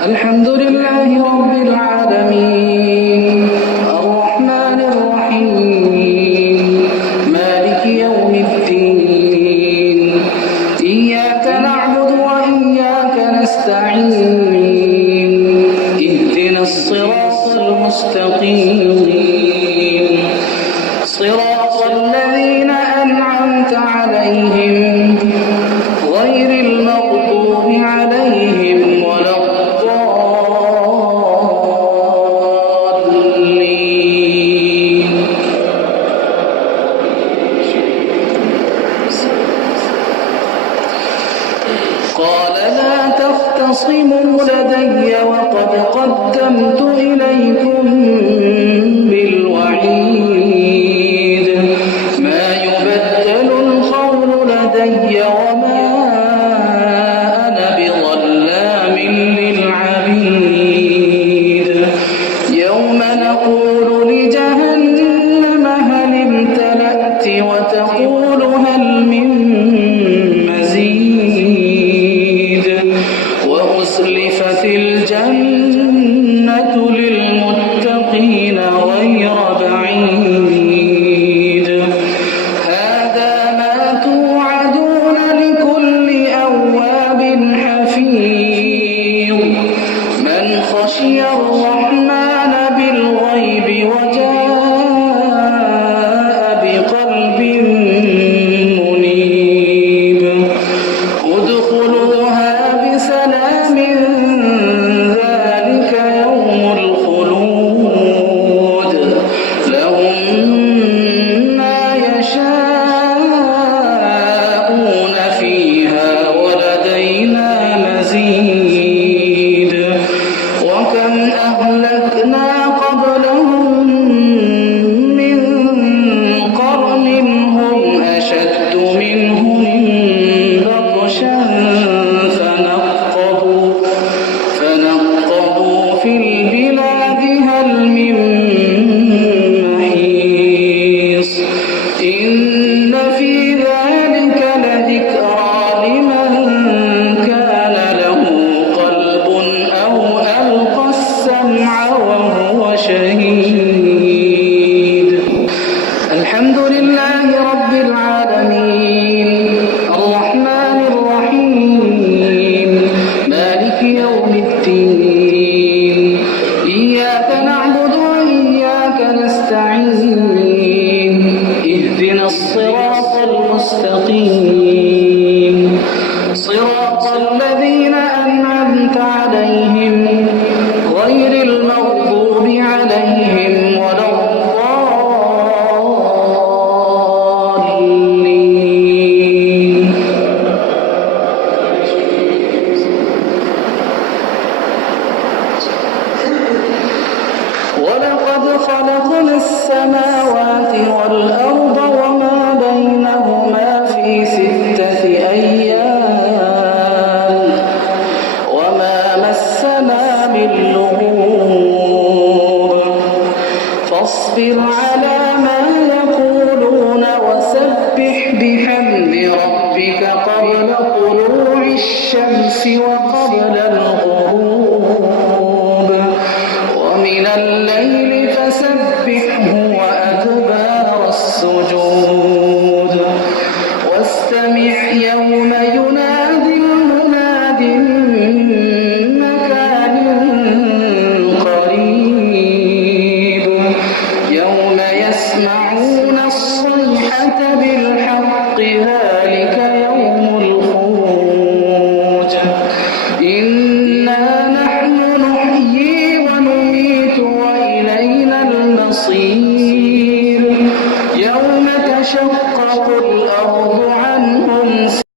الحمد لله رب العالمين الرحمن الرحيم مالك يوم الدين إياك نعبد وإياك نستعين اهدنا الصراط المستقيم صراط الذين أنعمت عليهم غير المغضوب عليهم ولا الضالين. قال لا تختصموا لدي وقد قدمت إليكم بالوعيد ما يبدل القول لدي وما أنا بظلام للعبيد يوم نقول لجهنم هل امتلأت وتقول هل من مزيد وأزلفت الجنة للمتقين غير بعيد هذا ما توعدون لكل أواب حفيظ من خشي الرحمن بالغيب وجاء بقلب منيب ادخلوها بسلام ذلك يوم الخلود لهم ما يشاءون فيها ولدينا مزيد وكم أهلكنا قبلهم من قرن هم أشد منهم بطشا فنقبوا في البلاد هل من محيص إن في ذلك لذكرى لمن كان له قلب أو ألقى السمع وهو شهيد الحمد لله رب العالمين الرحمن الرحيم مالك يوم الدين إياك نعبد وإياك نستعين اهدنا الصراط المستقيم صراط الذين أنعمت عليهم غير المغضوب عليهم ولا الضالين. ولقد خلقنا السماوات والأرض وما بينهما في 6 أيام وما مسنا من لغوب فاصبر على ما يقولون وسبح بحمد ربك قبل طلوع الشمس وقبل الغروب ومن الليل فسبحه وأدبار السجود واستمع يوم ينادي المناد من مكان قريب يوم يسمعون الصيحة بالحق ذلك يوم الخروج إنا نحن نحيي ونميت وإلينا المصير